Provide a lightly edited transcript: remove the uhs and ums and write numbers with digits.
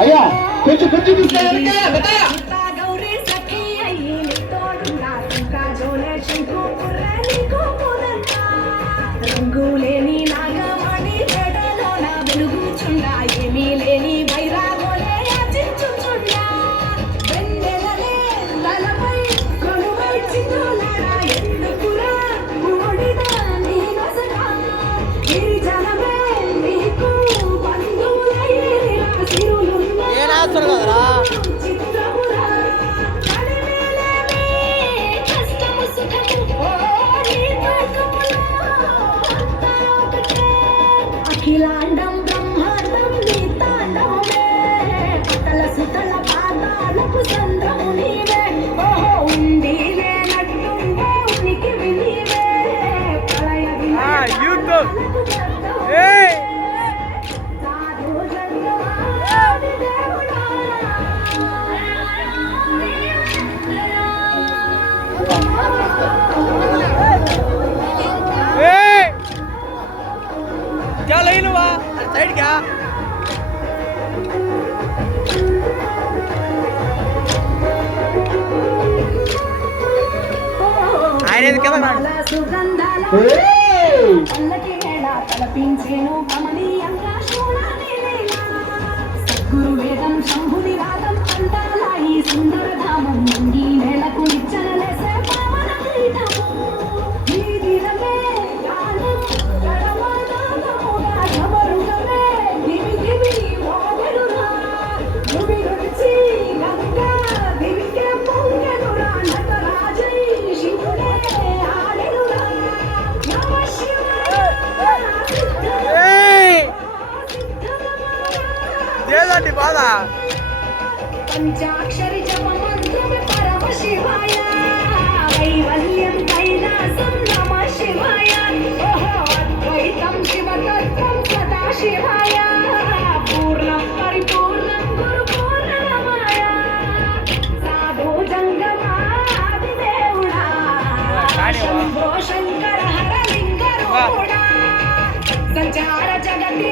అయ్యా కొంచెం తీసుకెళ్ళి రంగులేని నాగమణి జడలో నా వెలుగుచుండా ఏమీ లేని వైరాగోలే యాచించుచుండా వెన్నెలలే తలపై కొలువై చిత్తులారా ఎందుకురా మూడిదా నీ నసగా గిరిజనమే నీకు బంధువులయ్యేరా సిరులున్నా చిత్రమురా కడిమేలేమి కష్టము సుఖము అఖిలాండం బ్రహ్మాండం నీ తాండవమే పతల సుతల పాదాలకు సంద్రము నీవే ఓహో ఉండివే నట్టుండే ఉనికి వినివే ప్రళయ విలయాలకు జగదవే సాధు జగదవాది దేవుడా क्या लगी लो साइड क्या ఆయన తలపించేను కమనీయంగా గురు వేదం శంభుని రాగం అందాల ఈ సుందర ధామం ఈ నేలకు నిచ్చనలేసే పావన పీఠము ఈ దినమే గానం గడమనాదముగా జబరుగమే దివి దివి ఓగెనురా భూమి నుంచి గంగా దివికే పొంగెనురా నటరాజై శివుడే ఆడెనురా నమ శివాయ ఏదండి బాధ పంచాక్షరి జపమంత్రమే పరమ శివాయ వైవల్యం కైలాసం నమ శివాయ ఓహో అద్వైతం శివతత్వం సదా శివాయ పూర్ణం పరిపూర్ణం గురు పూర్ణమాయ సాధు జంగమాది దేవుడా శంభో శంకర హర లింగ రూఢా సంచార జగతి